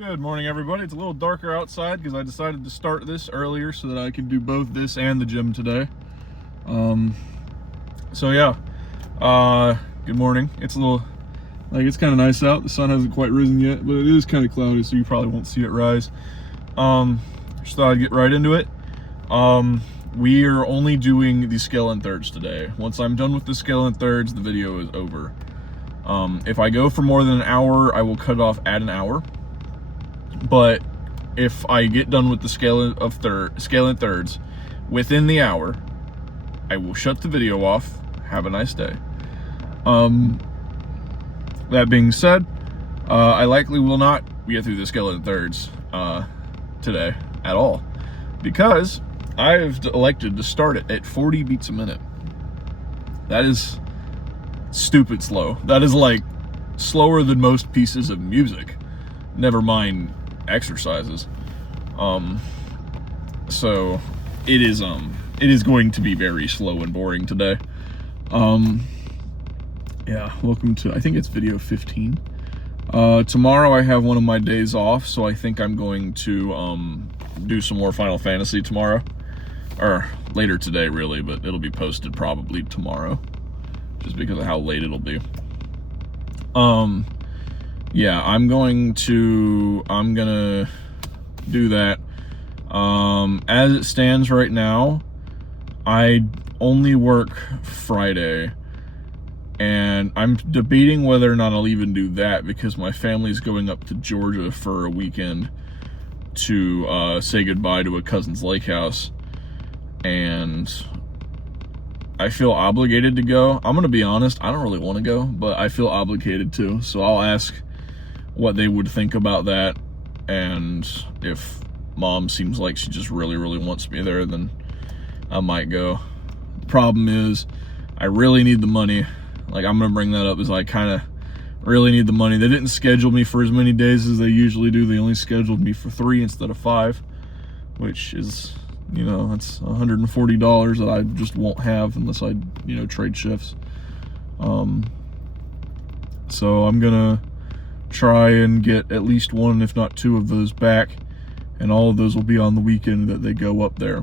Good morning, everybody. It's a little darker outside because I decided to start this earlier so that I could do both this and the gym today. So yeah, good morning. It's a little, it's kind of nice out. The sun hasn't quite risen yet, but it is kind of cloudy, so you probably won't see it rise. Just thought I'd get right into it. We are only doing the skeleton thirds today. Once I'm done with the skeleton thirds, the video is over. If I go for more than an hour, I will cut it off at an hour. But if I get done with the skeleton thirds within the hour, I will shut the video off. Have a nice day. That being said, I likely will not get through the skeleton thirds today at all, because I've elected to start it at 40 beats a minute. That is stupid slow. That is like slower than most pieces of music, never mind exercises. So it is going to be very slow and boring today. Yeah, welcome to, I think it's video 15. Tomorrow I have one of my days off, so I think I'm going to do some more Final Fantasy tomorrow, or later today really, but it'll be posted probably tomorrow just because of how late it'll be. Yeah, I'm gonna do that. As it stands right now, I only work Friday, and I'm debating whether or not I'll even do that because my family's going up to Georgia for a weekend to say goodbye to a cousin's lake house, and I feel obligated to go. I'm gonna be honest, I don't really want to go, but I feel obligated to, so I'll ask what they would think about that, and if mom seems like she just really wants me there, then I might go. The problem is I really need the money. Like, I'm gonna bring that up, is I kind of really need the money. They didn't schedule me for as many days as they usually do. They only scheduled me for 3 instead of 5, which is, you know, that's $140 that I just won't have unless I, you know, trade shifts. So I'm gonna try and get at least 1, if not 2 of those back, and all of those will be on the weekend that they go up there.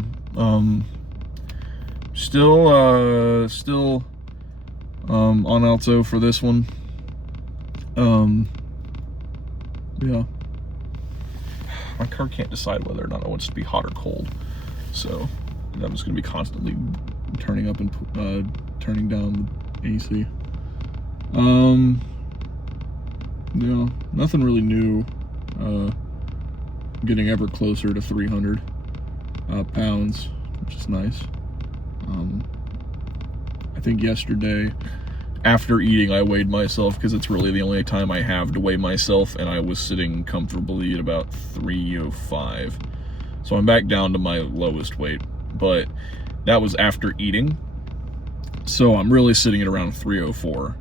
Still on Alto for this one. Yeah, my car can't decide whether or not it wants to be hot or cold, so I'm just gonna be constantly turning up and turning down the AC. Yeah, nothing really new. Getting ever closer to 300 pounds, which is nice. I think yesterday, after eating, I weighed myself because it's really the only time I have to weigh myself, and I was sitting comfortably at about 305. So I'm back down to my lowest weight, but that was after eating. So I'm really sitting at around 304.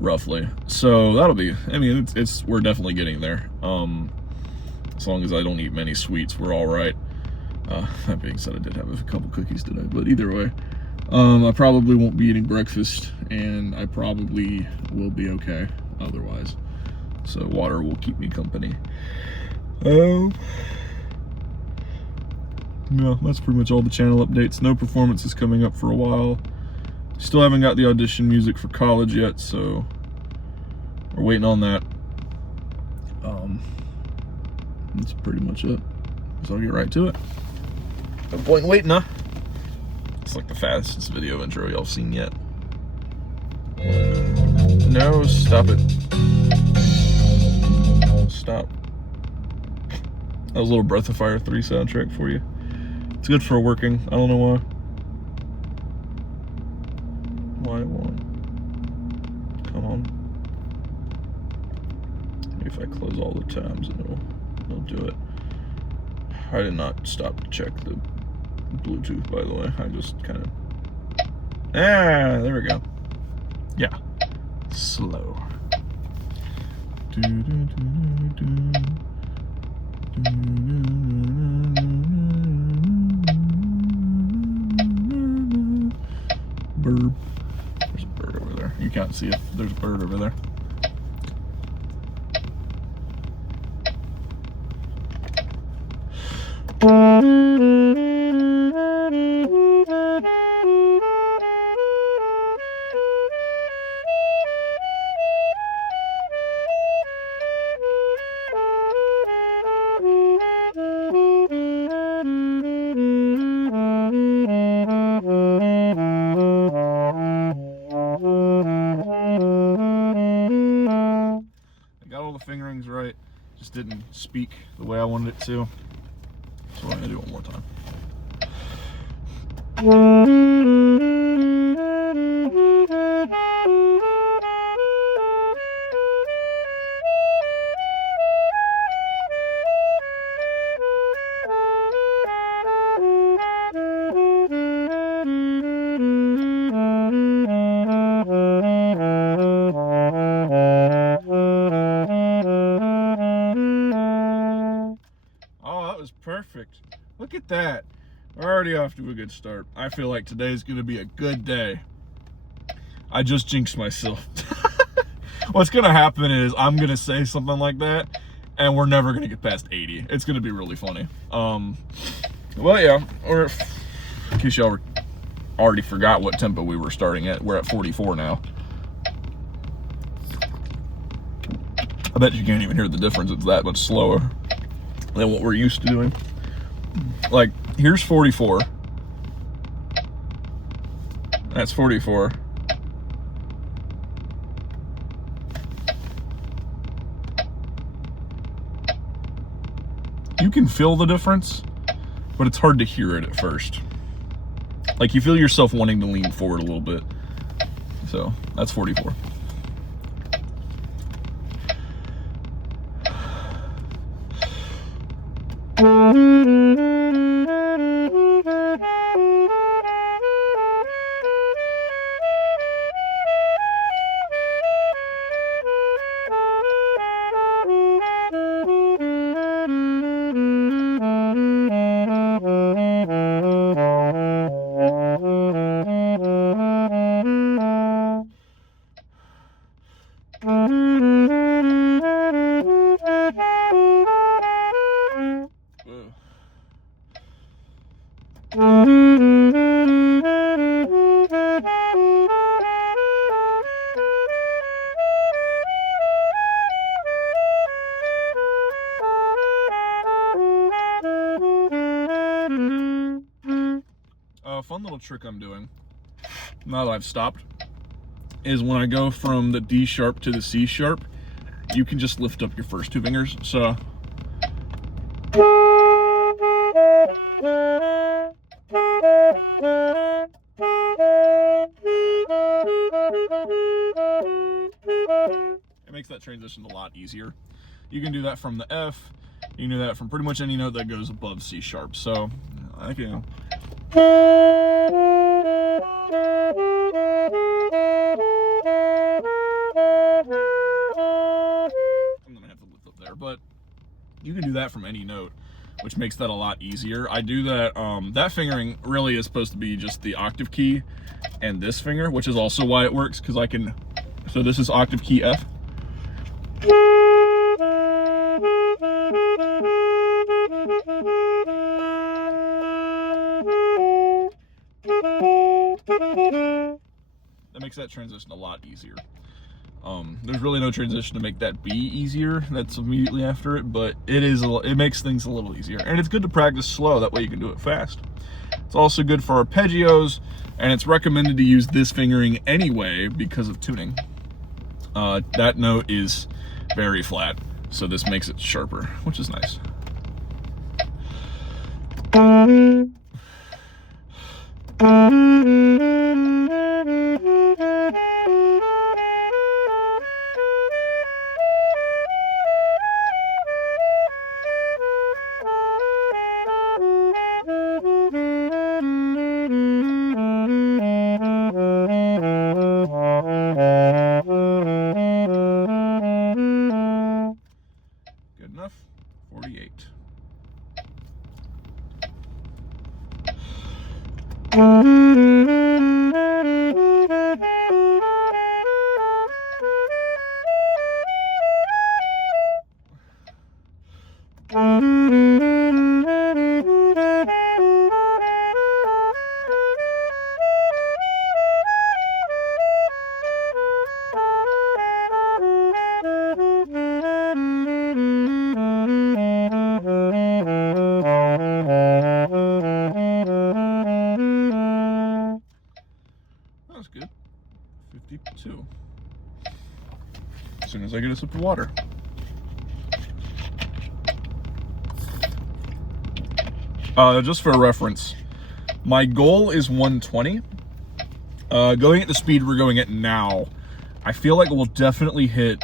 Roughly. So that'll be, I mean, we're definitely getting there. As long as I don't eat many sweets, we're all right. That being said, I did have a couple cookies today, but either way, I probably won't be eating breakfast, and I probably will be okay otherwise. So water will keep me company. No, that's pretty much all the channel updates. No performances coming up for a while. Still haven't got the audition music for college yet, so we're waiting on that. That's pretty much it. So I'll get right to it. No point in waiting, huh? It's like the fastest video intro y'all seen yet. No, stop it. Stop. That was a little Breath of Fire 3 soundtrack for you. It's good for working. I don't know why. Why it won't? Come on. Maybe if I close all the tabs, it'll do it. I did not stop to check the Bluetooth, by the way. I just kind of... there we go. Yeah. Slow. Bird. There's a bird over there. You can't see it. There's a bird over there. Got all the fingerings right, just didn't speak the way I wanted it to. So I'm gonna do it one more time. Oh, that was perfect. Look at that. We're already off to a good start. I feel like today's gonna be a good day. I just jinxed myself. What's gonna happen is I'm gonna say something like that and we're never gonna get past 80. It's gonna be really funny. Well, yeah, in case y'all already forgot what tempo we were starting at, we're at 44 now. I bet you can't even hear the difference. It's that much slower than what we're used to doing. Like, here's 44. That's 44. You can feel the difference, but it's hard to hear it at first. Like, you feel yourself wanting to lean forward a little bit. So, that's 44. Fun little trick I'm doing, now that I've stopped, is when I go from the D sharp to the C sharp, you can just lift up your first two fingers. So it makes that transition a lot easier. You can do that from the F, you can do that from pretty much any note that goes above C sharp. So I can. I'm gonna have to lift up there, but you can do that from any note, which makes that a lot easier. I do that, that fingering really is supposed to be just the octave key and this finger, which is also why it works, because I can, so this is octave key F. That makes that transition a lot easier. There's really no transition to make that be easier. That's immediately after it, but it makes things a little easier. And it's good to practice slow, that way you can do it fast. It's also good for arpeggios, and it's recommended to use this fingering anyway because of tuning. That note is very flat, so this makes it sharper, which is nice. Good enough. 48. soon as I get a sip of water. Just for reference, my goal is 120. Going at the speed we're going at now, I feel like we'll definitely hit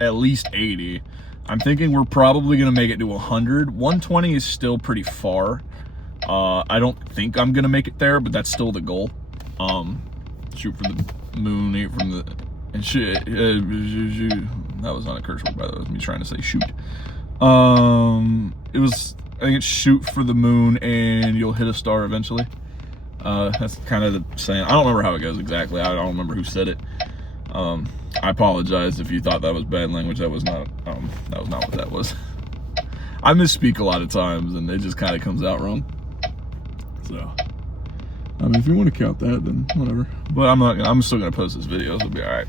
at least 80. I'm thinking we're probably going to make it to 100. 120 is still pretty far. I don't think I'm going to make it there, but that's still the goal. Shoot for the moon, aim from the... And shit, that was not a curse word, by the way. That was me trying to say shoot. It was... I think it's shoot for the moon and you'll hit a star eventually. That's kind of the saying. I don't remember how it goes exactly. I don't remember who said it. I apologize if you thought that was bad language. That was not what that was. I misspeak a lot of times and it just kind of comes out wrong. So, I mean, if you want to count that, then whatever. But I'm still gonna post this video, so it'll be all right.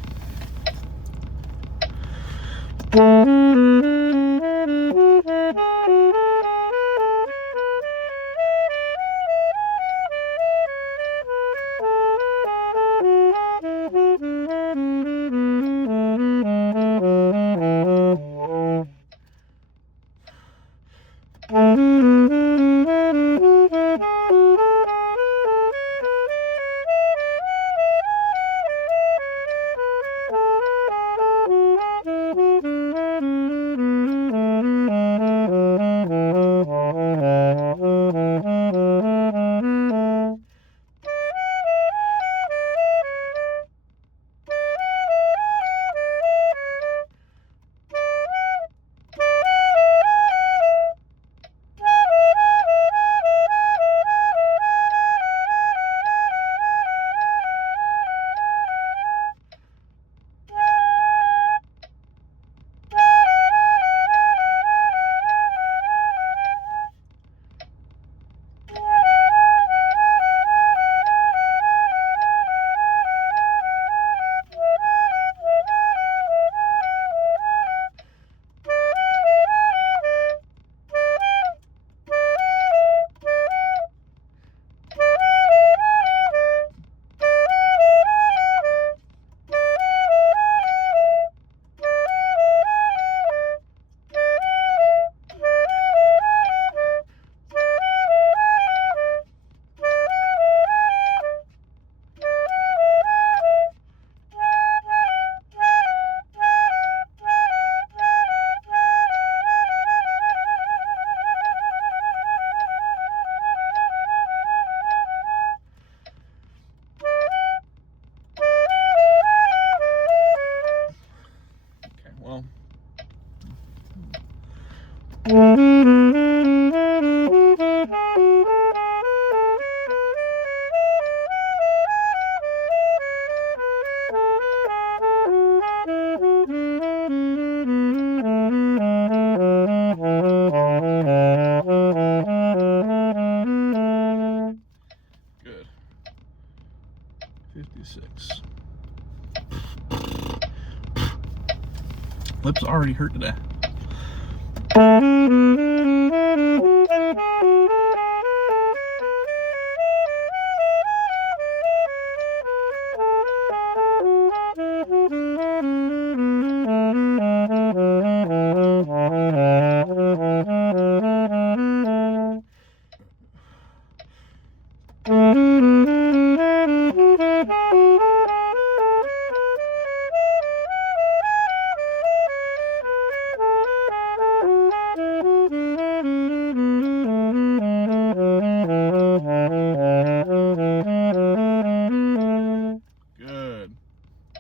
Good. 56. Lips already hurt today.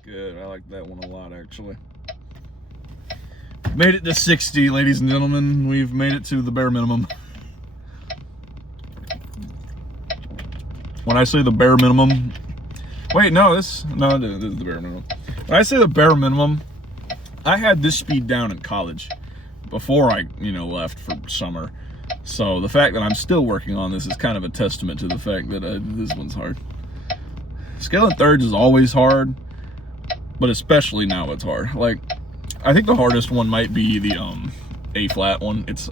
Good. I like that one a lot, actually. Made it to 60, ladies and gentlemen. We've made it to the bare minimum. When I say the bare minimum, wait, no, this is the bare minimum. When I say the bare minimum, I had this speed down in college before I, left for summer. So the fact that I'm still working on this is kind of a testament to the fact that this one's hard. Scaling thirds is always hard, but especially now it's hard. Like, I think the hardest one might be the A flat one. It's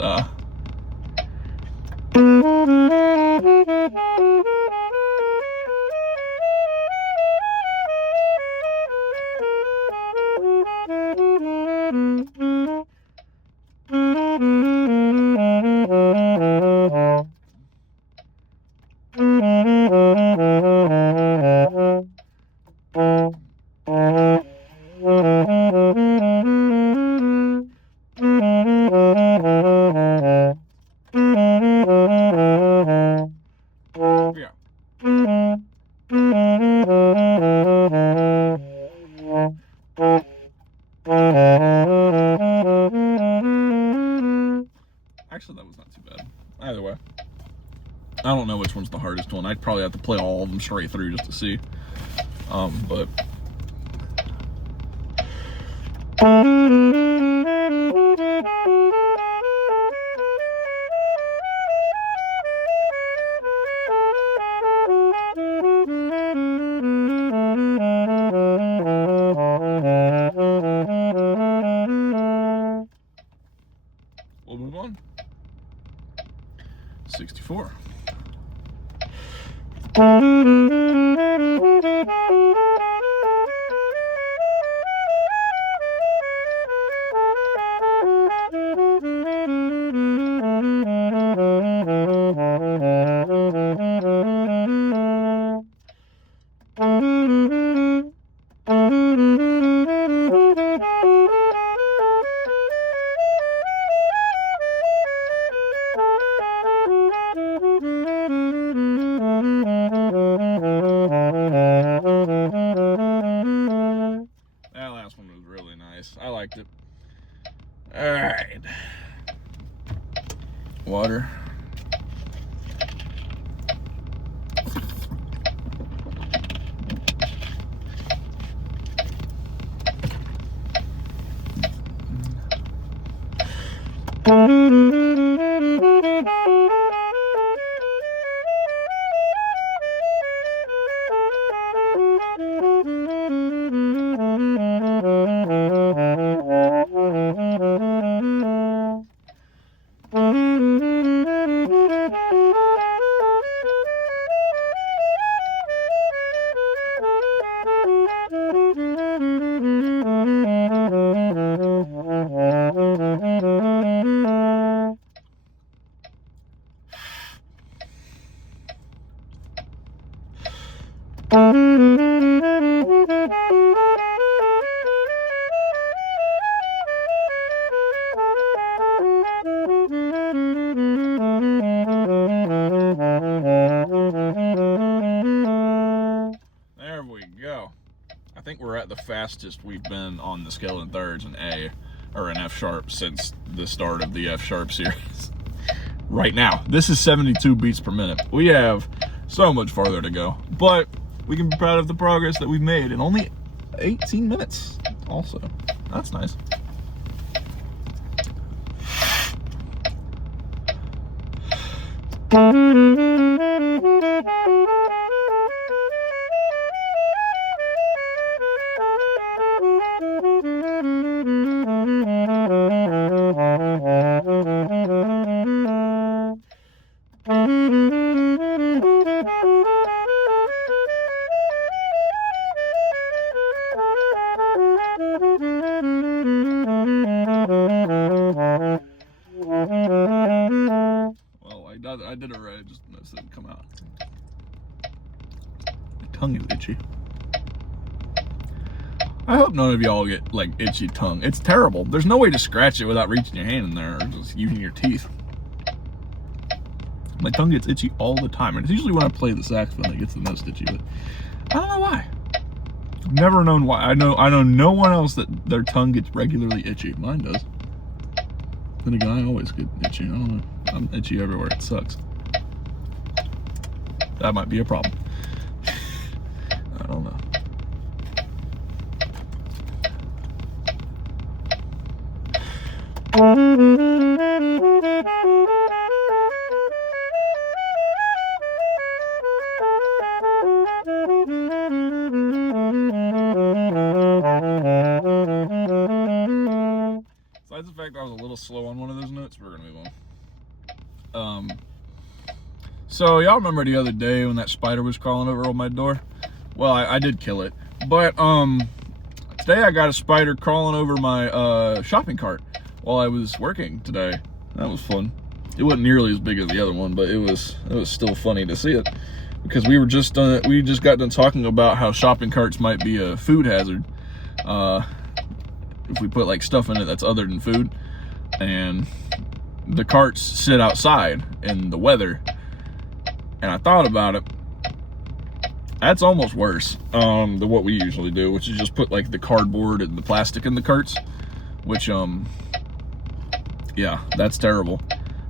Actually, that was not too bad. Either way. I don't know which one's the hardest one. I'd probably have to play all of them straight through just to see. But... we'll move on. 64. That last one was really nice. I liked it. All right. Water. There we go. I think we're at the fastest we've been on the scale in thirds in A or an F sharp since the start of the F sharp series. Right now, this is 72 beats per minute. We have so much farther to go, but we can be proud of the progress that we've made in only 18 minutes also. That's nice. I did it right, I just noticed it didn't come out. My tongue is itchy. I hope none of y'all get like itchy tongue. It's terrible. There's no way to scratch it without reaching your hand in there or just using your teeth. My tongue gets itchy all the time, and it's usually when I play the saxophone that gets the most itchy, but I don't know why. I've never known why. I know no one else that their tongue gets regularly itchy. Mine does. Then again, I always get itchy. I don't know. I'm itchy everywhere. It sucks. That might be a problem. I don't know. Besides the fact I was a little slow on one of those notes, we're gonna move on. So y'all remember the other day when that spider was crawling over my door? Well, I did kill it, but today I got a spider crawling over my shopping cart while I was working today. That was fun. It wasn't nearly as big as the other one, but it was still funny to see it, because we just got done talking about how shopping carts might be a food hazard if we put like stuff in it that's other than food, and the carts sit outside in the weather. And I thought about it. That's almost worse than what we usually do, which is just put like the cardboard and the plastic in the carts, which yeah, that's terrible.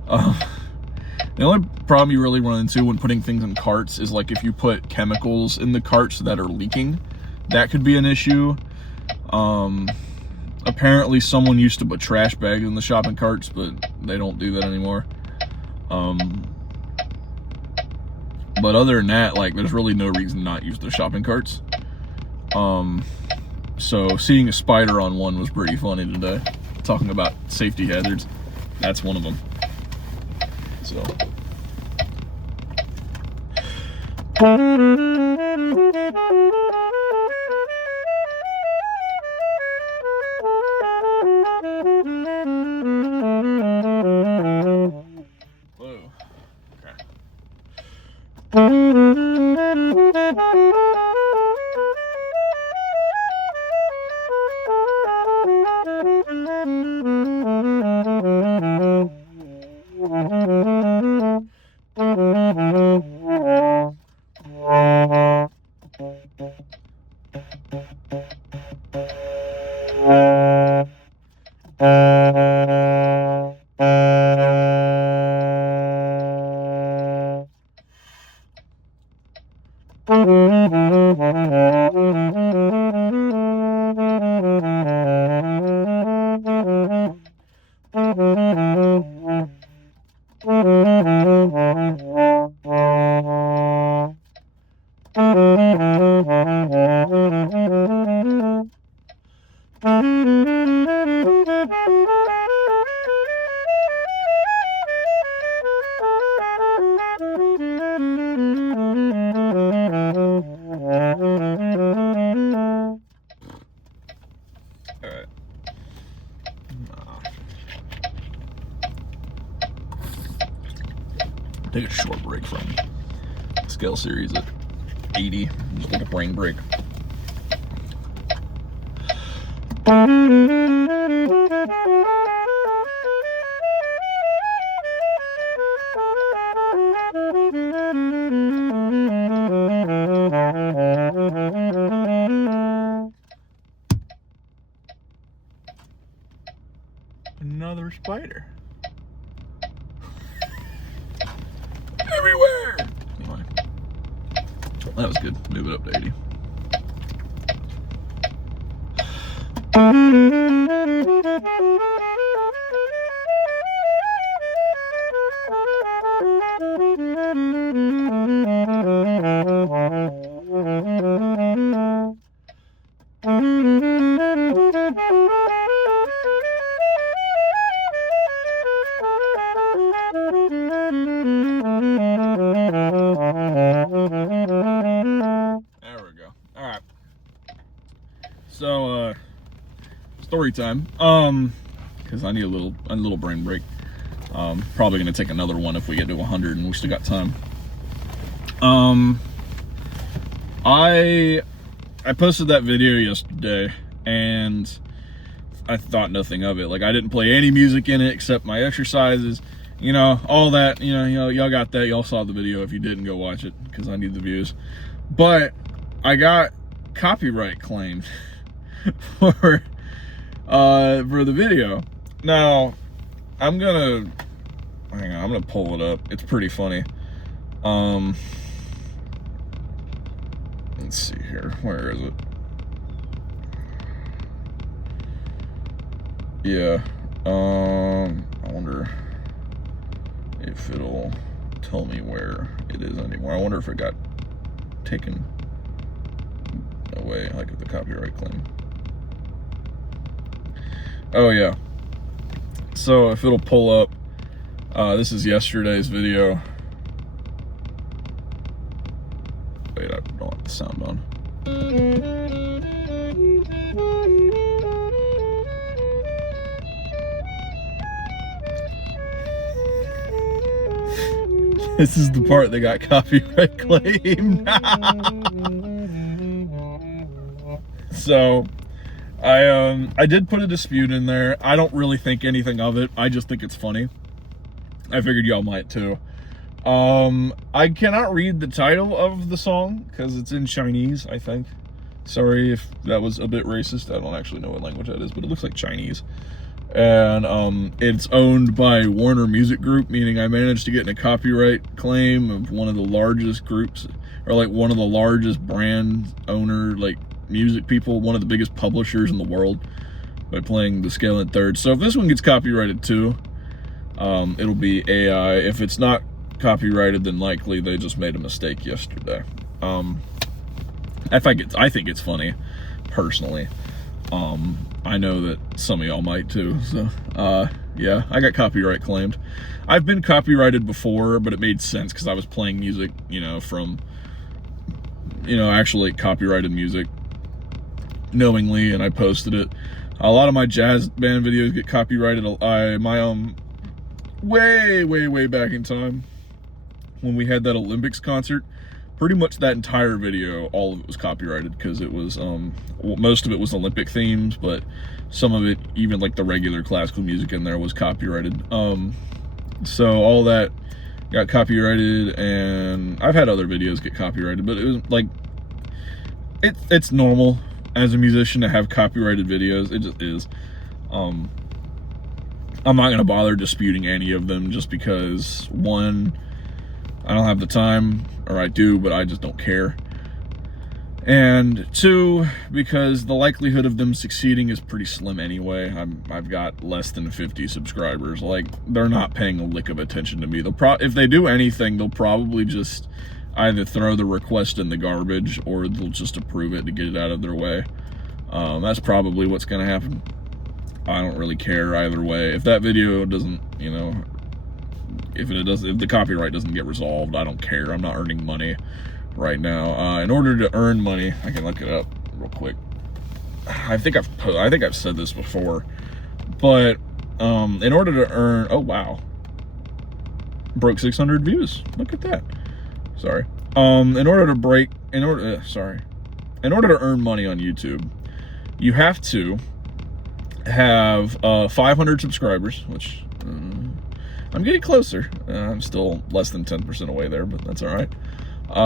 The only problem you really run into when putting things in carts is like if you put chemicals in the carts that are leaking, that could be an issue. Apparently someone used to put trash bags in the shopping carts, but they don't do that anymore. But other than that, like, there's really no reason not to use the shopping carts. So seeing a spider on one was pretty funny today. Talking about safety hazards, that's one of them. So. Whoa. Take a short break from Scale Series at 80. Just take a brain break. Another spider. Everywhere! Anyway, that was good. Move it up to 80. So, story time. Because I need a little brain break. Probably gonna take another one if we get to 100 and we still got time. I posted that video yesterday and I thought nothing of it. Like, I didn't play any music in it except my exercises, you know, all that, you know, y'all got that. Y'all saw the video. If you didn't, go watch it because I need the views. But I got copyright claimed for the video. Now, I'm gonna pull it up. It's pretty funny. Let's see here. Where is it? Yeah. I wonder if it'll tell me where it is anymore. I wonder if it got taken away, like with the copyright claim. Oh yeah. So if it'll pull up, this is yesterday's video. Wait, I don't have the sound on. This is the part that got copyright claimed. So I did put a dispute in there. I don't really think anything of it. I just think it's funny. I figured y'all might too. I cannot read the title of the song because it's in Chinese, I think. Sorry if that was a bit racist. I don't actually know what language that is, but it looks like Chinese. and it's owned by Warner Music Group, meaning I managed to get in a copyright claim of one of the largest groups, or like one of the largest brand owner, like music people, one of the biggest publishers in the world, by playing the scale in thirds. So if this one gets copyrighted too, it'll be AI. If it's not copyrighted, then likely they just made a mistake yesterday. I think it's funny, personally. I know that some of y'all might too. So, yeah, I got copyright claimed. I've been copyrighted before, but it made sense because I was playing music, from, actually copyrighted music knowingly, and I posted it. A lot of my jazz band videos get copyrighted. Way back in time, when we had that Olympics concert, pretty much that entire video, all of it was copyrighted because it was, most of it was Olympic themes, but some of it, even like the regular classical music in there, was copyrighted. So all that got copyrighted, and I've had other videos get copyrighted, but it was like, it's normal as a musician to have copyrighted videos. It just is. I'm not gonna bother disputing any of them just because, one, I don't have the time, or I do, but I just don't care. And two, because the likelihood of them succeeding is pretty slim anyway. I've got less than 50 subscribers. Like, they're not paying a lick of attention to me. If they do anything, they'll probably just either throw the request in the garbage, or they'll just approve it to get it out of their way. That's probably what's gonna happen. I don't really care either way. If that video doesn't, if the copyright doesn't get resolved, I don't care. I'm not earning money right now. In order to earn money, I can look it up real quick. I think I've said this before, but in order to earn, oh wow, broke 600 views. Look at that. Sorry. In order to earn money on YouTube, you have to have 500 subscribers, which I'm getting closer. I'm still less than 10% away there, but that's all right.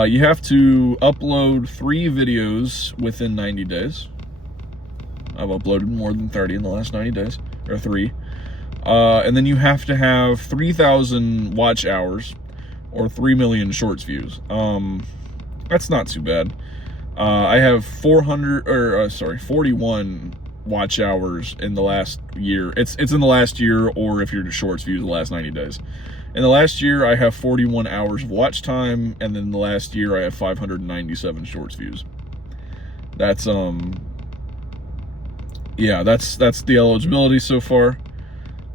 You have to upload 3 videos within 90 days. I've uploaded more than 30 in the last 90 days, or 3. And then you have to have 3,000 watch hours, or 3 million shorts views. That's not too bad. I have 41 watch hours in the last year. It's in the last year, or if you're to shorts views, the last 90 days. In the last year, I have 41 hours of watch time, and then the last year I have 597 shorts views. That's yeah, that's the eligibility so far.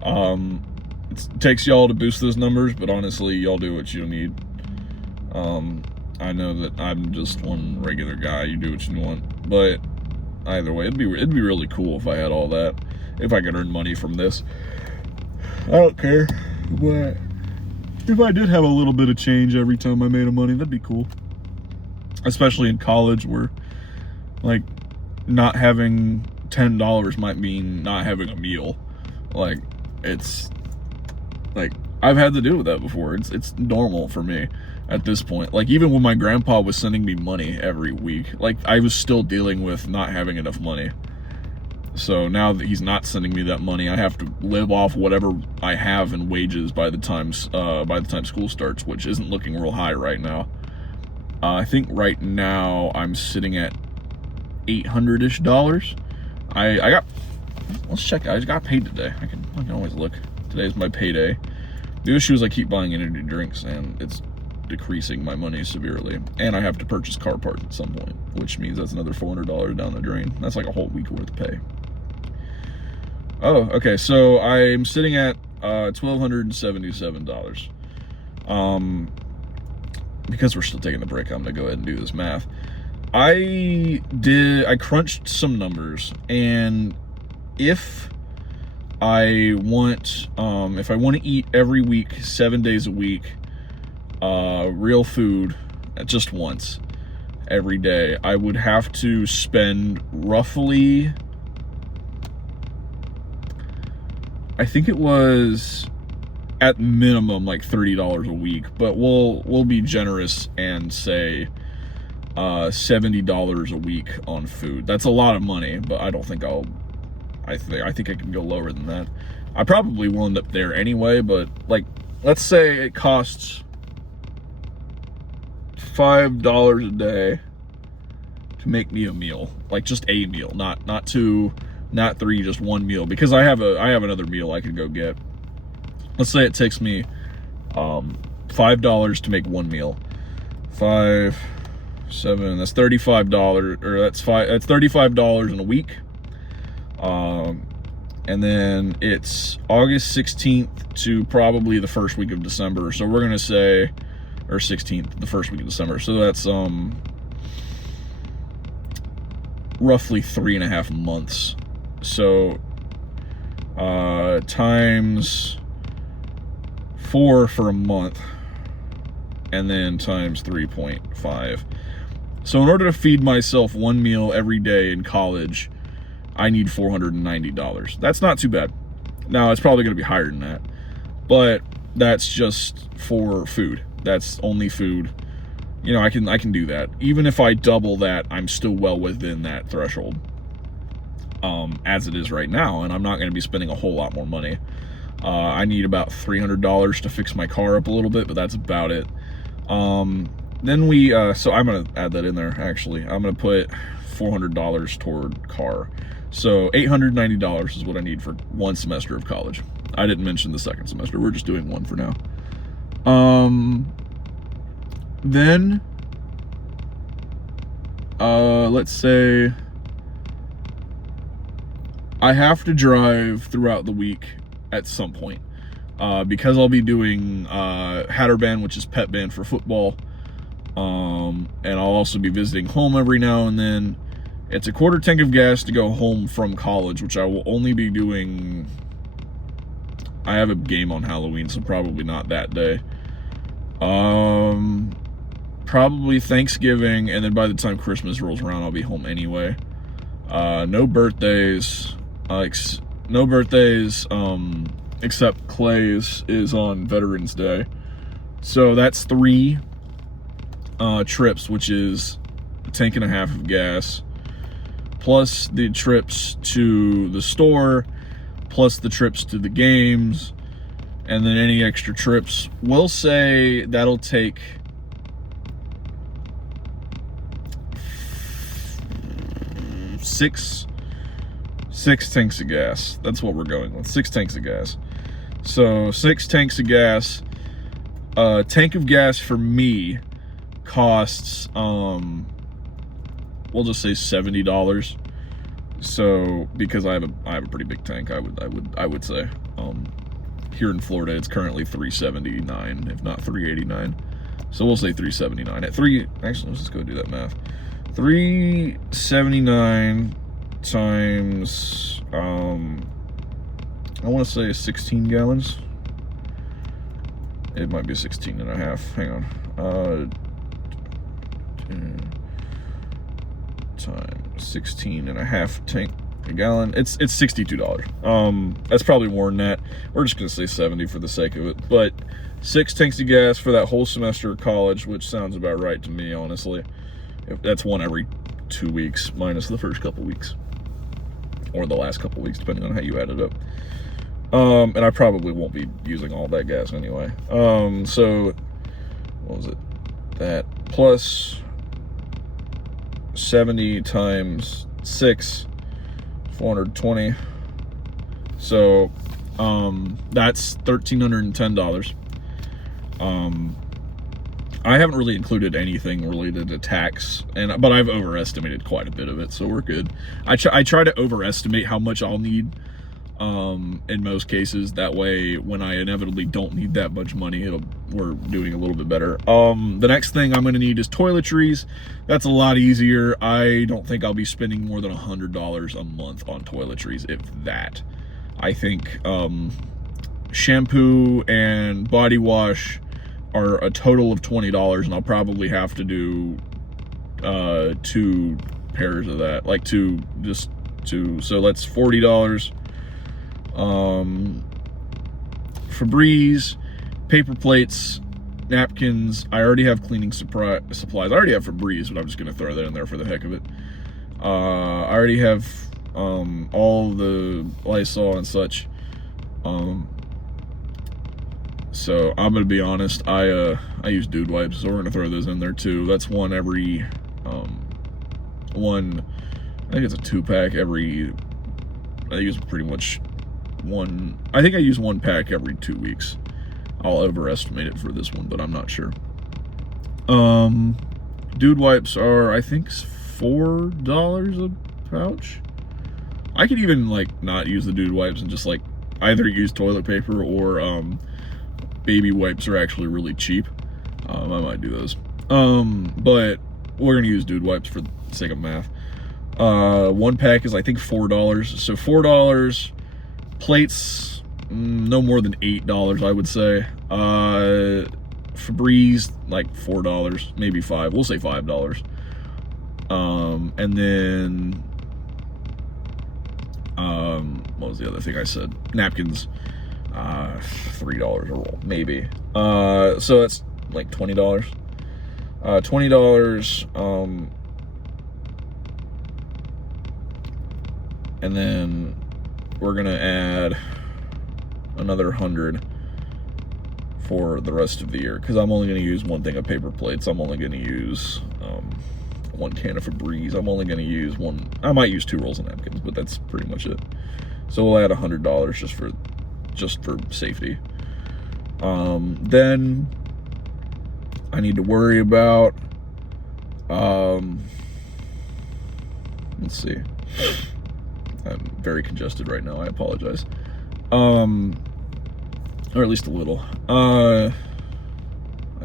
It takes y'all to boost those numbers, but honestly, y'all do what you need. I know that I'm just one regular guy. You do what you want, but either way, it'd be really cool if I had all that, if I could earn money from this. I don't care, but if I did have a little bit of change every time I made a money, that'd be cool. Especially in college, where like not having $10 might mean not having a meal. Like, it's like, I've had to deal with that before. It's normal for me at this point. Like, even when my grandpa was sending me money every week, like, I was still dealing with not having enough money. So now that he's not sending me that money, I have to live off whatever I have in wages by the time school starts, which isn't looking real high right now. I think right now I'm sitting at $800-ish. Let's check. I just got paid today. I can always look. Today's my payday. The issue is I keep buying energy drinks, and it's decreasing my money severely. And I have to purchase car parts at some point, which means that's another $400 down the drain. That's like a whole week worth of pay. Oh, okay. So I'm sitting at $1,277. Because we're still taking the break, I'm gonna go ahead and do this math. I crunched some numbers, and if I want to eat every week, 7 days a week, real food, just once every day, I would have to spend roughly, I think it was at minimum like $30 a week, but we'll be generous and say $70 a week on food. That's a lot of money, but I don't think I'll I think I can go lower than that. I probably will end up there anyway, but like, let's say it costs $5 a day to make me a meal, like just a meal, not two, not three, just one meal, because I have another meal I can go get. Let's say it takes me $5 to make one meal. 5, 7, that's $35, or that's $35 in a week. And then it's August 16th to probably the first week of December. So we're gonna say, or 16th, the first week of December. So that's roughly 3.5 months. So times 4 for a month, and then times 3.5. So in order to feed myself one meal every day in college, I need $490. That's not too bad. Now, it's probably going to be higher than that, but that's just for food. That's only food. You know, I can do that. Even if I double that, I'm still well within that threshold, as it is right now, and I'm not going to be spending a whole lot more money. I need about $300 to fix my car up a little bit, but that's about it. Then we, so I'm going to add that in there, actually. I'm going to put $400 toward car. So $890 is what I need for one semester of college. I didn't mention the second semester. We're just doing one for now. Then, let's say I have to drive throughout the week at some point, because I'll be doing Hatter Band, which is pep band for football, and I'll also be visiting home every now and then. It's a quarter tank of gas to go home from college, which I will only be doing. I have a game on Halloween, so probably not that day. Probably Thanksgiving, and then by the time Christmas rolls around, I'll be home anyway. No birthdays. No birthdays, except Clay's is on Veterans Day. So that's 3 trips, which is a tank and a half of gas, plus the trips to the store, plus the trips to the games, and then any extra trips. We'll say that'll take six tanks of gas. That's what we're going with, 6 tanks of gas. So 6 tanks of gas. A tank of gas for me costs, we'll just say $70. So because I have a pretty big tank, I would say, here in Florida it's currently $379, if not $389. So we'll say $379 at 3. Actually, let's just go do that math. $379 times, I want to say 16 gallons. It might be 16 and a half. Hang on. Times 16 and a half tank a gallon. It's $62. That's probably more than that. We're just gonna say 70 for the sake of it. But 6 tanks of gas for that whole semester of college, which sounds about right to me, honestly. That's one every 2 weeks, minus the first couple weeks, or the last couple weeks, depending on how you add it up. And I probably won't be using all that gas anyway. So what was it? That plus 70 times 6, 420. So that's $1,310. I haven't really included anything related to tax, but I've overestimated quite a bit of it, so we're good. I try to overestimate how much I'll need in most cases. That way, when I inevitably don't need that much money, we're doing a little bit better. The next thing I'm going to need is toiletries. That's a lot easier. I don't think I'll be spending more than $100 a month on toiletries, if that. I think shampoo and body wash are a total of $20, and I'll probably have to do 2 pairs of that, like just two. So that's $40. Febreze, paper plates, napkins. I already have cleaning supplies. I already have Febreze, but I'm just gonna throw that in there for the heck of it. I already have all the Lysol and such. So I'm gonna be honest, I use dude wipes, so we're gonna throw those in there too. That's one every one, I think it's a 2-pack every, I think it's pretty much one, I think I use 1 pack every 2 weeks. I'll overestimate it for this one, but I'm not sure. Dude wipes are, I think, $4 a pouch. I could even like not use the dude wipes and just like either use toilet paper or baby wipes are actually really cheap. I might do those. But we're gonna use dude wipes for the sake of math. 1 pack is I think $4. So $4. Plates, no more than $8, I would say. Febreze, like $4, maybe $5. We'll say $5. And then what was the other thing I said? Napkins, $3 a roll, maybe. So that's like $20. $20. And then we're gonna add another 100 for the rest of the year, because I'm only gonna use 1 thing of paper plates. I'm only gonna use 1 can of Febreze. I'm only gonna use 1. I might use 2 rolls of napkins, but that's pretty much it. So we'll add $100 just for safety. Then I need to worry about. Let's see. I'm very congested right now. I apologize. Or at least a little. I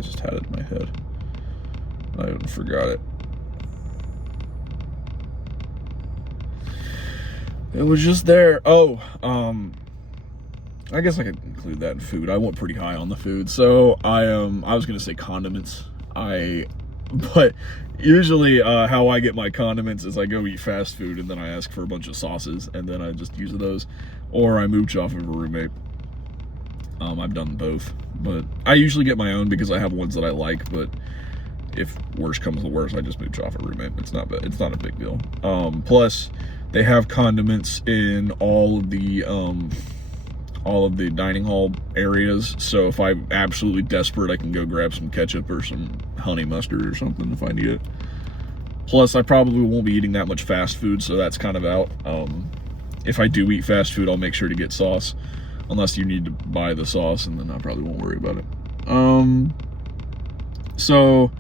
just had it in my head. I even forgot it. It was just there. Oh, I guess I could include that in food. I went pretty high on the food. So I was gonna say condiments. But usually how I get my condiments is I go eat fast food and then I ask for a bunch of sauces and then I just use those, or I mooch off of a roommate. I've done both, but I usually get my own because I have ones that I like, but if worse comes to worse, I just mooch off a roommate. It's not a big deal. Plus they have condiments in all of the dining hall areas, so if I'm absolutely desperate, I can go grab some ketchup or some honey mustard or something if I need it. Plus, I probably won't be eating that much fast food, so that's kind of out. If I do eat fast food, I'll make sure to get sauce, unless you need to buy the sauce, and then I probably won't worry about it. So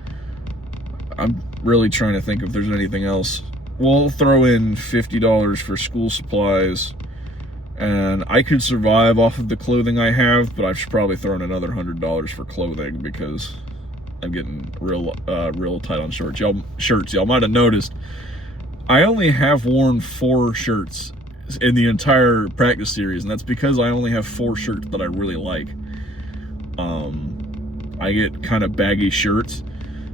I'm really trying to think if there's anything else. We'll throw in $50 for school supplies, and I could survive off of the clothing I have, but I should probably throw in another $100 for clothing because I'm getting real tight on shirts. Y'all might have noticed I only have worn 4 shirts in the entire practice series, and that's because I only have 4 shirts that I really like. I get kind of baggy shirts,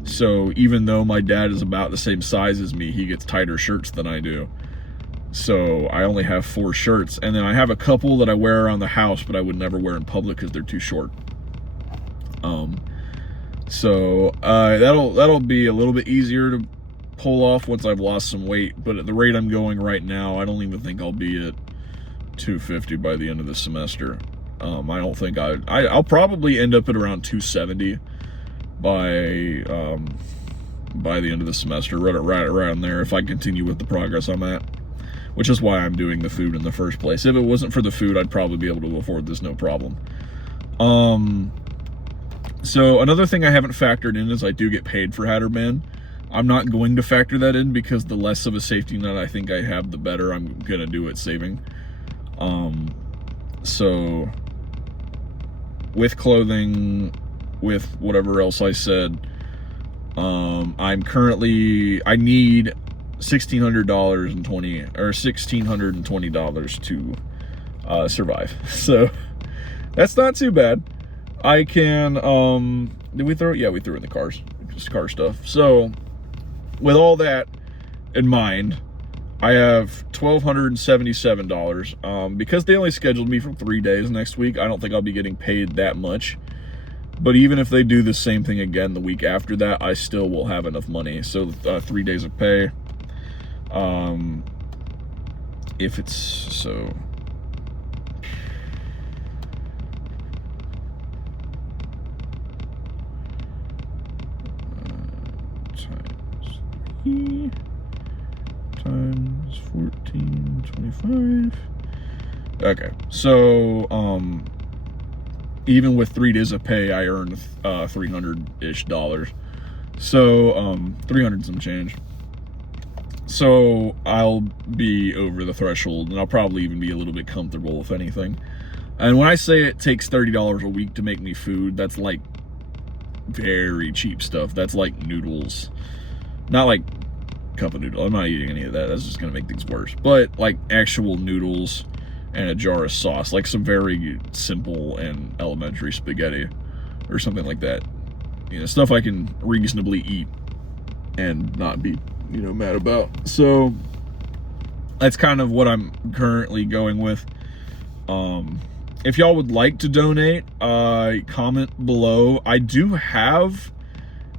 so even though my dad is about the same size as me, he gets tighter shirts than I do. So I only have 4 shirts, and then I have a couple that I wear around the house, but I would never wear in public because they're too short. So that'll be a little bit easier to pull off once I've lost some weight. But at the rate I'm going right now, I don't even think I'll be at 250 by the end of the semester. I don't think I'll probably end up at around 270 by the end of the semester, right around there, if I continue with the progress I'm at. Which is why I'm doing the food in the first place. If it wasn't for the food, I'd probably be able to afford this no problem. So another thing I haven't factored in is I do get paid for Hatterman. I'm not going to factor that in because the less of a safety net I think I have, the better I'm gonna do at saving. So with clothing, with whatever else I said, I need $1,620 to survive. So that's not too bad. I can did we throw it? Yeah, we threw in the cars, just car stuff. So with all that in mind, I have $1,277. Because they only scheduled me for 3 days next week, I don't think I'll be getting paid that much. But even if they do the same thing again the week after that, I still will have enough money. So 3 days of pay. if it's so. Times 3 times 14.25. Okay, so even with 3 days of pay, I earned $300-ish. So 300 some change. So I'll be over the threshold, and I'll probably even be a little bit comfortable, if anything. And when I say it takes $30 a week to make me food, that's like very cheap stuff. That's like noodles, not like cup of noodles. I'm not eating any of that. That's just gonna make things worse. But like actual noodles and a jar of sauce, like some very simple and elementary spaghetti or something like that. You know, stuff I can reasonably eat and not be, you know, mad about. So that's kind of what I'm currently going with. If y'all would like to donate, comment below. I do have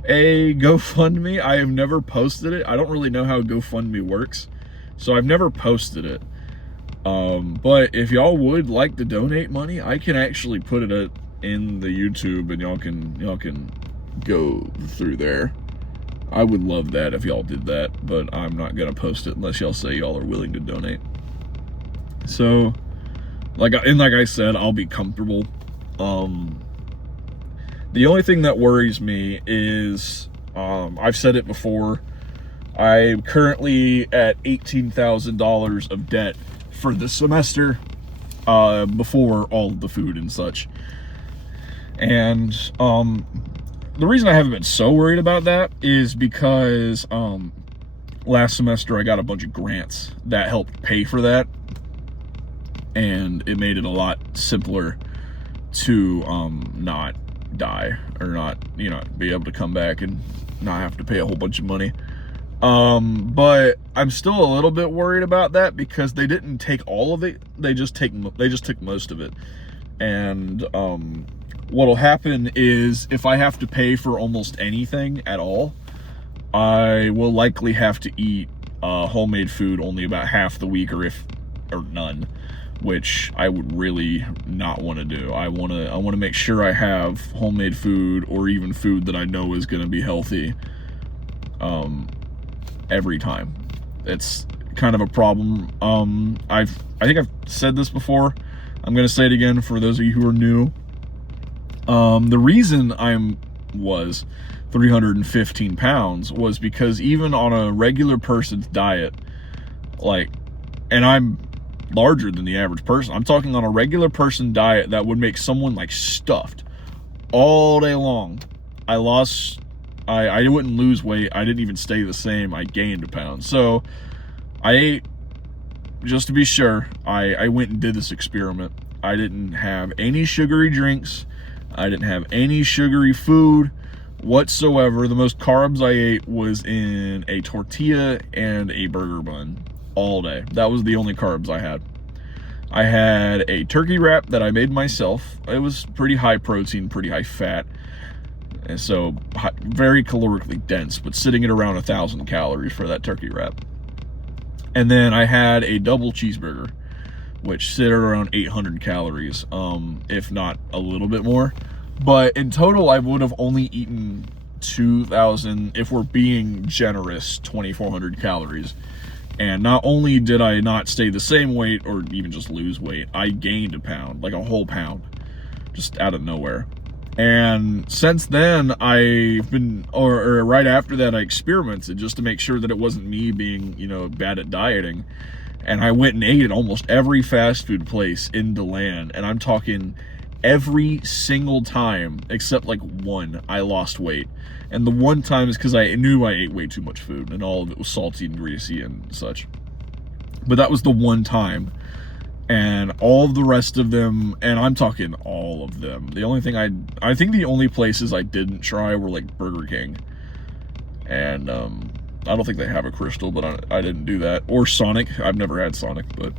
a GoFundMe. I have never posted it. I don't really know how GoFundMe works, so I've never posted it. But if y'all would like to donate money, I can actually put it in the YouTube, and y'all can go through there. I would love that if y'all did that, but I'm not gonna post it unless y'all say y'all are willing to donate. So, like I said, I'll be comfortable. The only thing that worries me is, I've said it before, I'm currently at $18,000 of debt for the semester, before all of the food and such. And the reason I haven't been so worried about that is because last semester I got a bunch of grants that helped pay for that, and it made it a lot simpler to not die, or not, you know, be able to come back and not have to pay a whole bunch of money. But I'm still a little bit worried about that because they didn't take all of it. They just took most of it. And what'll happen is if I have to pay for almost anything at all, I will likely have to eat homemade food only about half the week, or none, which I would really not want to do. I want to make sure I have homemade food, or even food that I know is going to be healthy, every time. It's kind of a problem. I think I've said this before. I'm going to say it again for those of you who are new. The reason was 315 pounds was because even on a regular person's diet, like, and I'm larger than the average person, I'm talking on a regular person diet that would make someone like stuffed all day long, I wouldn't lose weight. I didn't even stay the same. I gained a pound. So I ate, just to be sure, I went and did this experiment. I didn't have any sugary drinks. I didn't have any sugary food whatsoever. The most carbs I ate was in a tortilla and a burger bun all day. That was the only carbs I had. I had a turkey wrap that I made myself. It was pretty high protein, pretty high fat, and so very calorically dense, but sitting at around 1,000 calories for that turkey wrap. And then I had a double cheeseburger, which sit at around 800 calories, if not a little bit more. But in total, I would have only eaten 2,000, if we're being generous, 2,400 calories. And not only did I not stay the same weight, or even just lose weight, I gained a pound, like a whole pound, just out of nowhere. And since then, I've been, or right after that, I experimented just to make sure that it wasn't me being, you know, bad at dieting. And I went and ate at almost every fast food place in DeLand. And I'm talking every single time, except like one, I lost weight. And the one time is because I knew I ate way too much food, and all of it was salty and greasy and such. But that was the one time. And all of the rest of them, and I'm talking all of them, the only thing I think the only places I didn't try were like Burger King. And I don't think they have a Crystal, but I didn't do that. Or Sonic. I've never had Sonic, but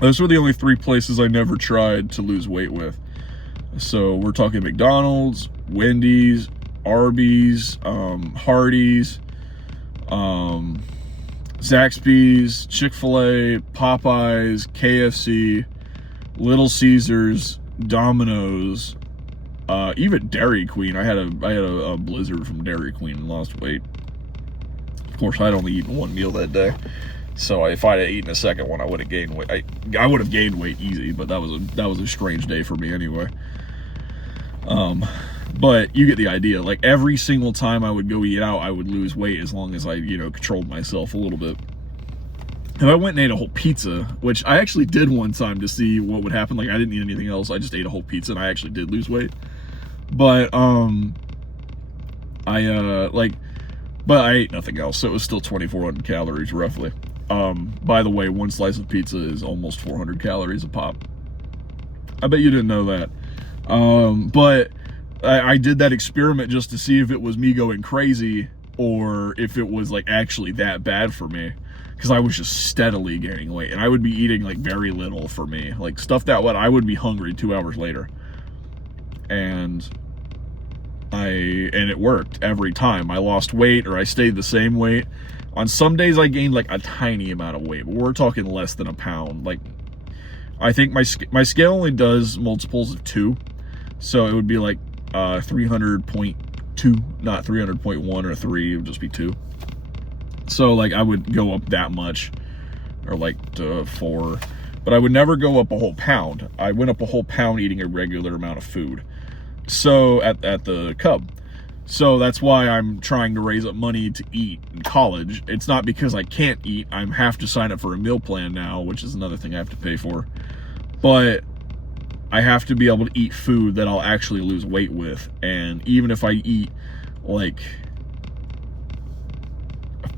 those were the only 3 places I never tried to lose weight with. So we're talking McDonald's, Wendy's, Arby's, Hardee's, Zaxby's, Chick-fil-A, Popeyes, KFC, Little Caesars, Domino's, even Dairy Queen. I had a blizzard from Dairy Queen and lost weight. Of course, I'd only eaten one meal that day, so if I'd have eaten a second one, I would have gained weight. I would have gained weight easy, but that was a strange day for me anyway. But you get the idea. Like, every single time I would go eat out, I would lose weight as long as I, controlled myself a little bit. If I went and ate a whole pizza, which I actually did one time to see what would happen. Like, I didn't eat anything else. I just ate a whole pizza, and I actually did lose weight. But, but I ate nothing else, so it was still 2,400 calories, roughly. By the way, one slice of pizza is almost 400 calories a pop. I bet you didn't know that. But I did that experiment just to see if it was me going crazy or if it was like actually that bad for me, because I was just steadily gaining weight, and I would be eating like very little for me, like stuff that I would be hungry 2 hours later, and it worked every time. I lost weight or I stayed the same weight. On some days I gained like a tiny amount of weight, but we're talking less than a pound. Like, I think my scale only does multiples of 2. So it would be like 300.2, not 300.1 or 3, it would just be 2. So like I would go up that much, or like to 4, but I would never go up a whole pound. I went up a whole pound eating a regular amount of food. So at the Cub. So that's why I'm trying to raise up money to eat in college. It's not because I can't eat. I have to sign up for a meal plan now, which is another thing I have to pay for. But I have to be able to eat food that I'll actually lose weight with. And even if I eat like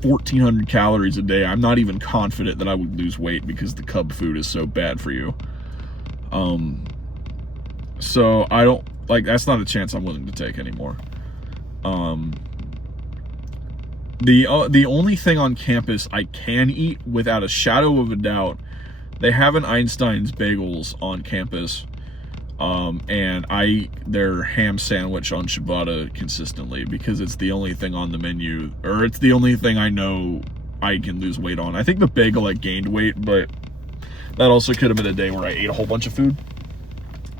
1,400 calories a day, I'm not even confident that I would lose weight because the Cub food is so bad for you. So I don't, like, that's not a chance I'm willing to take anymore. The only thing on campus I can eat without a shadow of a doubt, they have an Einstein's Bagels on campus. And I eat their ham sandwich on ciabatta consistently because it's the only thing on the menu, or it's the only thing I know I can lose weight on. I think the bagel I gained weight, but that also could have been a day where I ate a whole bunch of food.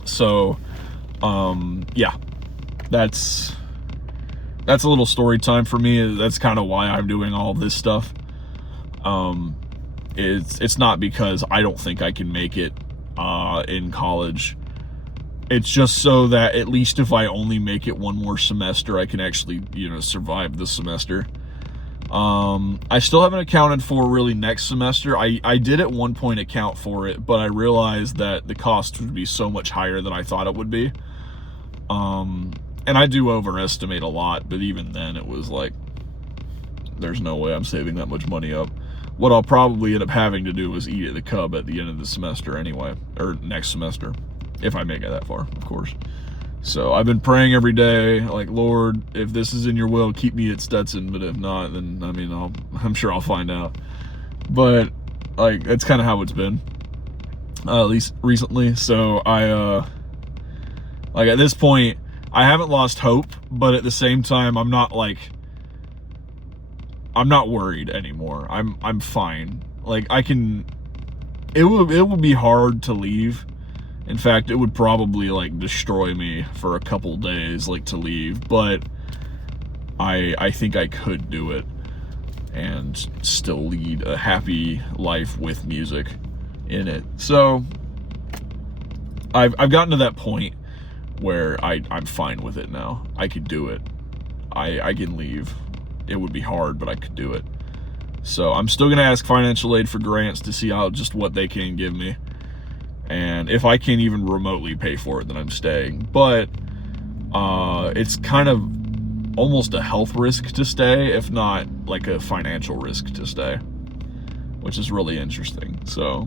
So, yeah, that's a little story time for me. That's kind of why I'm doing all this stuff. It's not because I don't think I can make it, in college. It's just so that at least if I only make it one more semester, I can actually, survive the semester. I still haven't accounted for really next semester. I did at one point account for it, but I realized that the cost would be so much higher than I thought it would be. And I do overestimate a lot, but even then it was like, there's no way I'm saving that much money up. What I'll probably end up having to do is eat at the Cub at the end of the semester anyway, or next semester. If I make it that far, of course. So I've been praying every day, like, Lord, if this is in your will, keep me at Stetson. But if not, then, I mean, I'm sure I'll find out. But, like, that's kind of how it's been, at least recently. So like, at this point, I haven't lost hope, but at the same time, I'm not worried anymore. I'm fine. Like, it would be hard to leave. In fact, it would probably, like, destroy me for a couple days, like, to leave. But I think I could do it and still lead a happy life with music in it. So I've gotten to that point where I'm fine with it now. I could do it. I can leave. It would be hard, but I could do it. So I'm still going to ask financial aid for grants to see what they can give me. And if I can't even remotely pay for it, then I'm staying. But it's kind of almost a health risk to stay, if not like a financial risk to stay, which is really interesting. So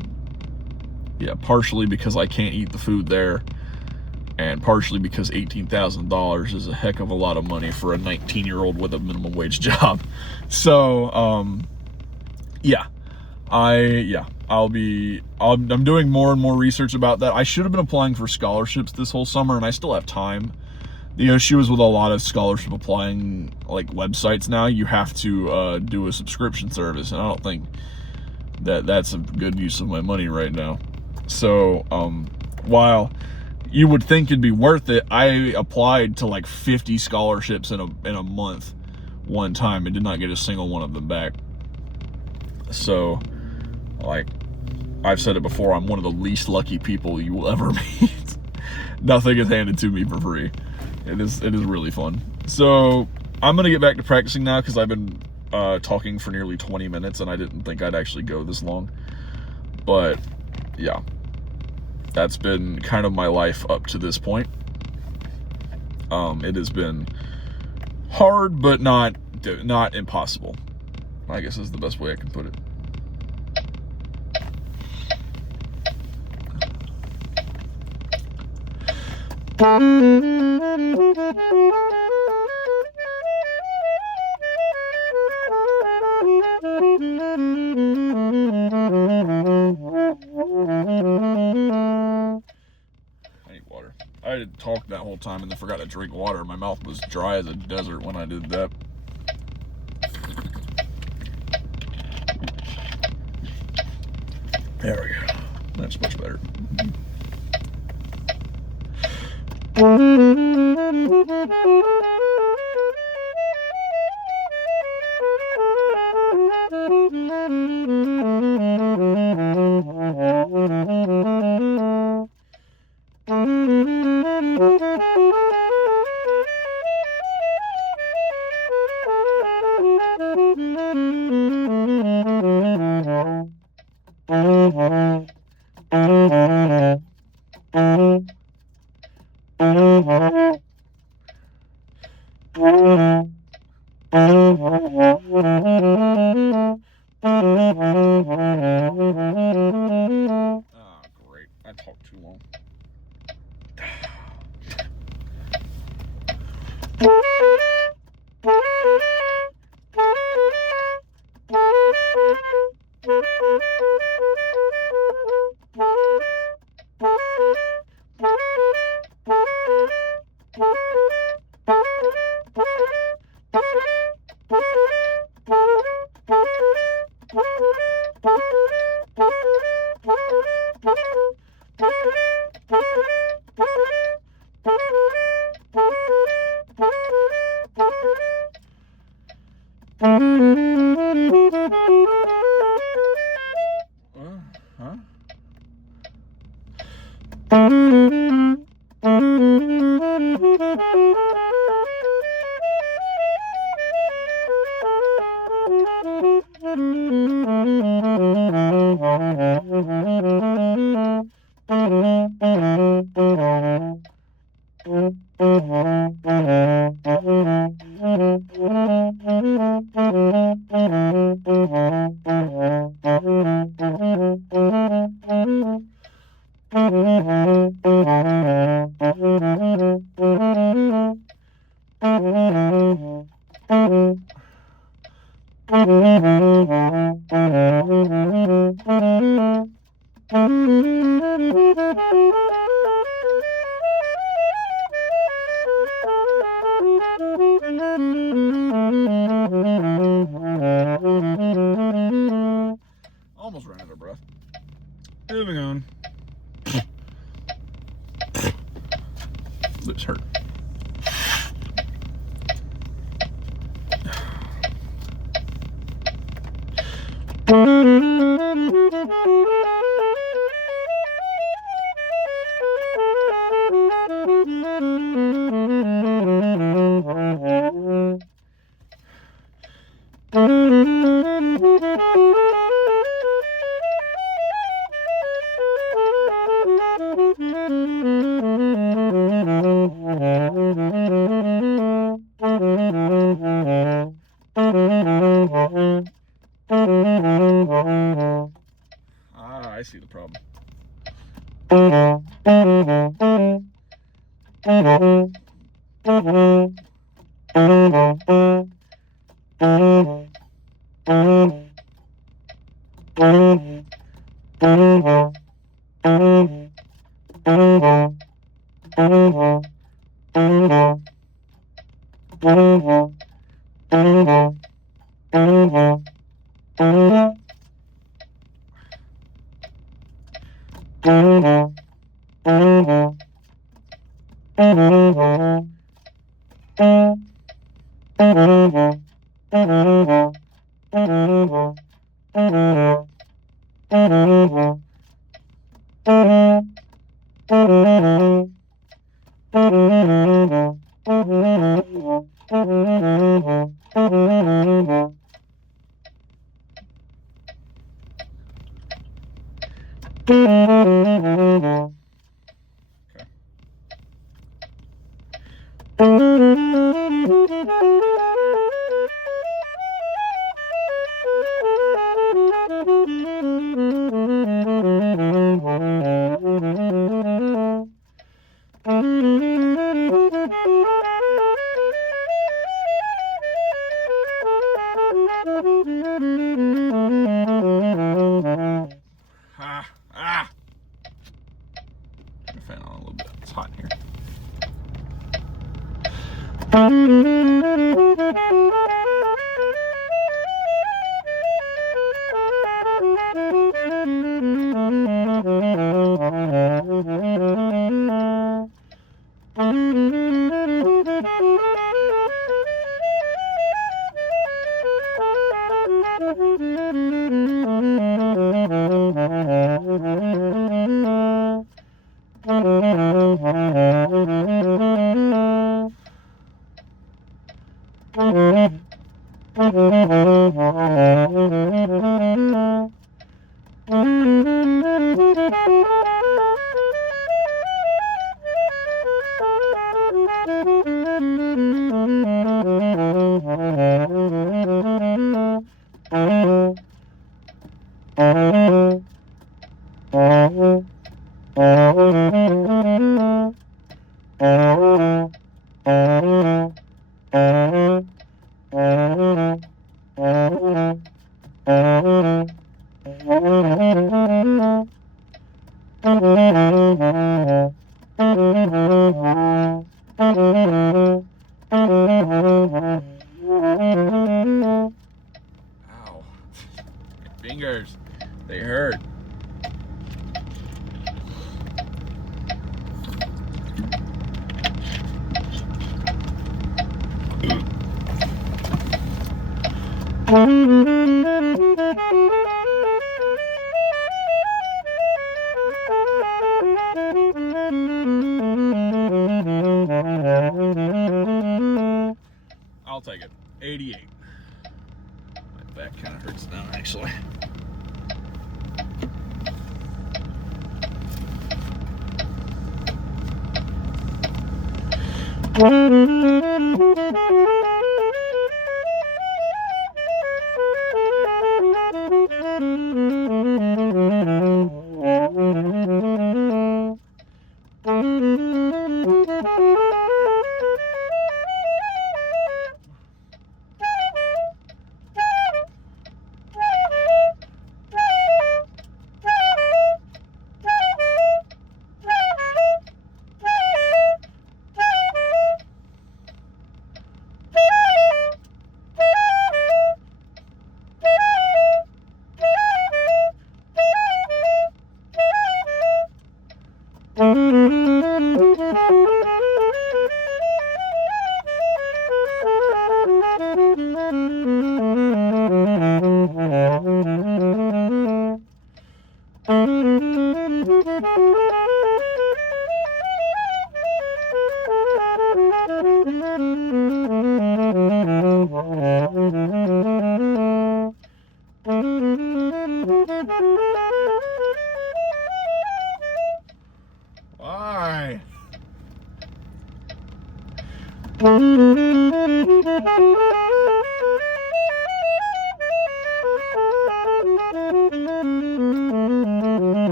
yeah, partially because I can't eat the food there, and partially because $18,000 is a heck of a lot of money for a 19-year-old with a minimum wage job. So yeah. I'm doing more and more research about that. I should have been applying for scholarships this whole summer, and I still have time, the issue is with a lot of scholarship applying like websites now, you have to do a subscription service, and I don't think that that's a good use of my money right now. So while you would think it'd be worth it, I applied to like 50 scholarships in a month one time and did not get a single one of them back. So, like I've said it before, I'm one of the least lucky people you will ever meet. Nothing is handed to me for free. It is really fun. So I'm gonna get back to practicing now because I've been talking for nearly 20 minutes and I didn't think I'd actually go this long. But yeah, that's been kind of my life up to this point. It has been hard, but not impossible, I guess is the best way I can put it. I need water. I had talked that whole time and then forgot to drink water. My mouth was dry as a desert when I did that. There we go. That's much better. Great. I talked too long. Huh? Almost ran out of breath. Moving on. This hurt. I see the problem. Turn the fan on a little bit. It's hot in here. Ow. Fingers. They hurt. I'll take it. 88. My back kind of hurts now, actually. Why?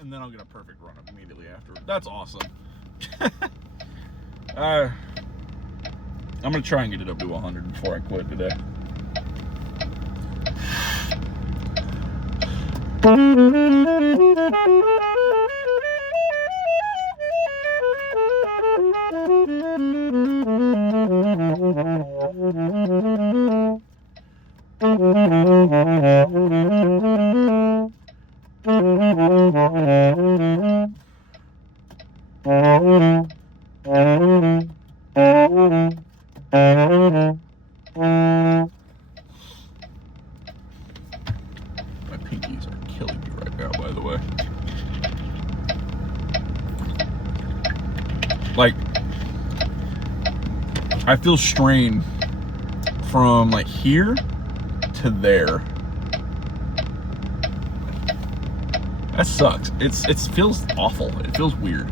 And then I'll get a perfect run up immediately after. That's awesome. I'm gonna try and get it up to 100 before I quit today. pinkies are killing me right now, by the way. Like, I feel strain from like here to there. That sucks. It feels awful. It feels weird.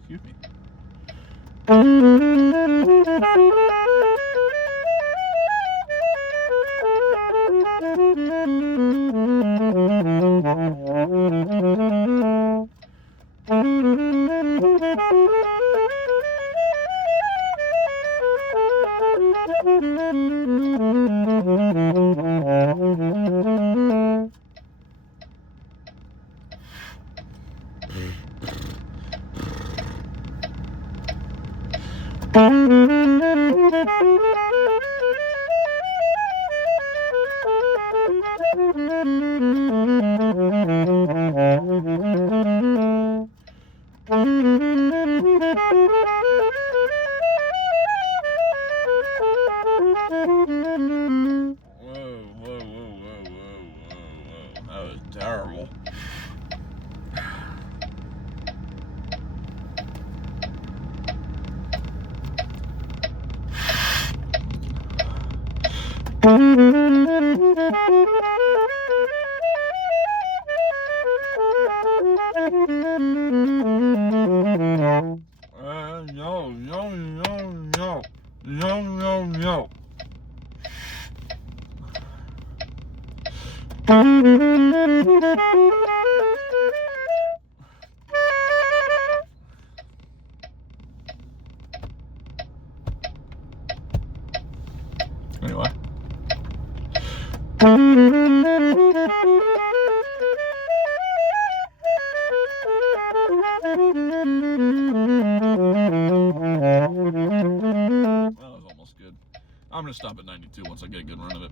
Excuse me. That was terrible. No. Anyway. That was almost good. I'm gonna stop at 92 once I get a good run of it.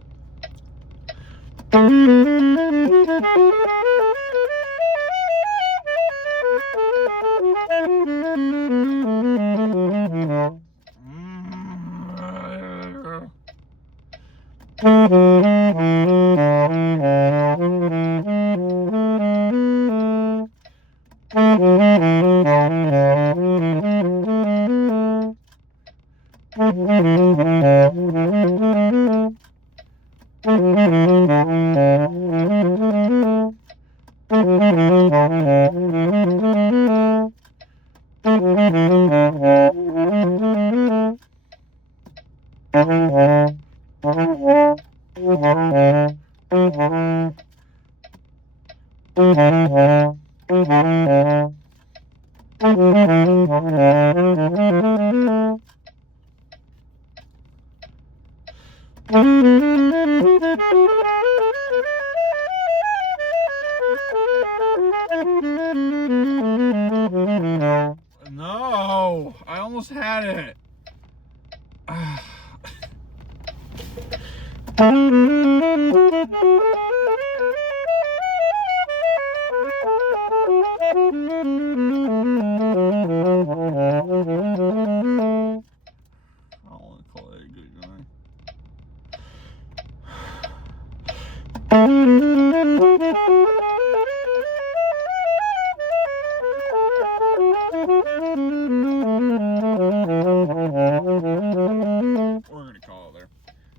No, I almost had it.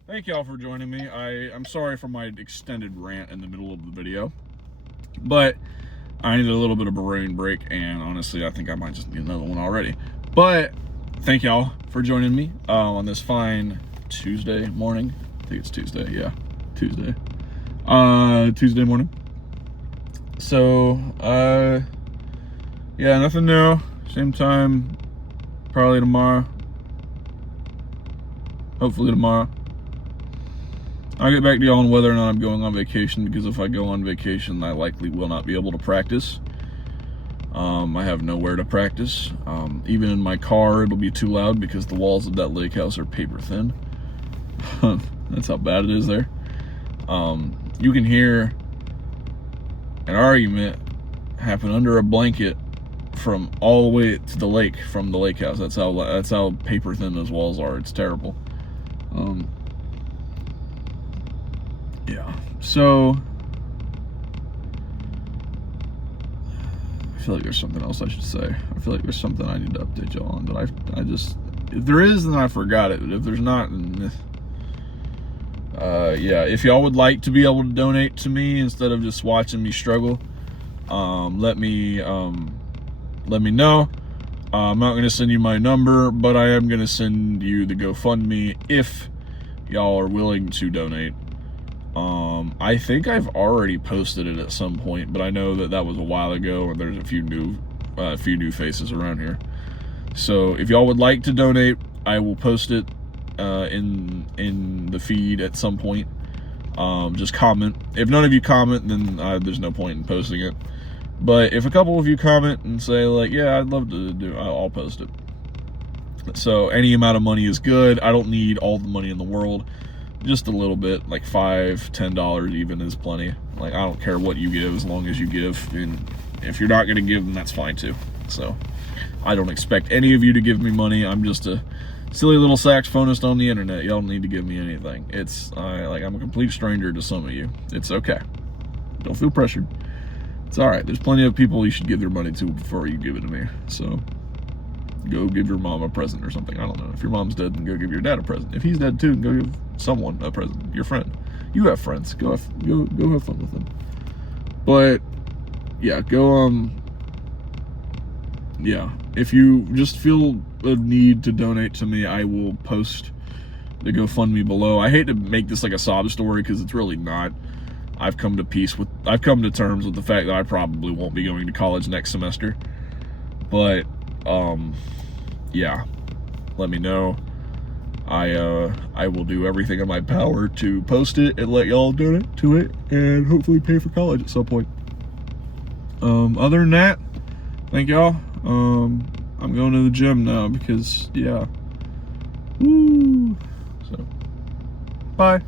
Thank y'all for joining me. I'm sorry for my extended rant in the middle of the video, but I needed a little bit of a rain break, and honestly, I think I might just need another one already. But thank y'all for joining me on this fine Tuesday morning. I think it's Tuesday, yeah, Tuesday. Tuesday morning. So, yeah, nothing new. Same time, probably tomorrow. Hopefully tomorrow. I'll get back to y'all on whether or not I'm going on vacation, because if I go on vacation, I likely will not be able to practice. I have nowhere to practice. Even in my car, it'll be too loud because the walls of that lake house are paper thin. That's how bad it is there. You can hear an argument happen under a blanket from all the way to the lake from the lake house. That's how paper thin those walls are. It's terrible. Yeah. So I feel like there's something else I should say. I feel like there's something I need to update y'all on, but I just, if there is, then I forgot it. But if there's not, then yeah, if y'all would like to be able to donate to me instead of just watching me struggle, let me know. I'm not going to send you my number, but I am going to send you the GoFundMe if y'all are willing to donate. I think I've already posted it at some point, but I know that was a while ago, and there's a few new faces around here. So if y'all would like to donate, I will post it in the feed at some point. Just comment. If none of you comment, then there's no point in posting it. But if a couple of you comment and say like, yeah, I'd love to do, I'll post it. So any amount of money is good. I don't need all the money in the world. Just a little bit, like $5, $10 even is plenty. Like, I don't care what you give as long as you give. And if you're not gonna give, then that's fine too. So I don't expect any of you to give me money. I'm just a silly little saxophonist on the internet. Y'all don't need to give me anything. I'm a complete stranger to some of you. It's okay. Don't feel pressured. It's all right. There's plenty of people you should give their money to before you give it to me. So go give your mom a present or something. I don't know. If your mom's dead, then go give your dad a present. If he's dead too, then go give someone a present. Your friend. You have friends. Go have fun with them. But yeah, yeah. If you just feel a need to donate to me, I will post the GoFundMe below. I hate to make this like a sob story because it's really not. I've come to terms with the fact that I probably won't be going to college next semester. But yeah, let me know. I will do everything in my power to post it and let y'all donate to it and hopefully pay for college at some point. Other than that, thank y'all. I'm going to the gym now because, yeah. Woo! So, bye.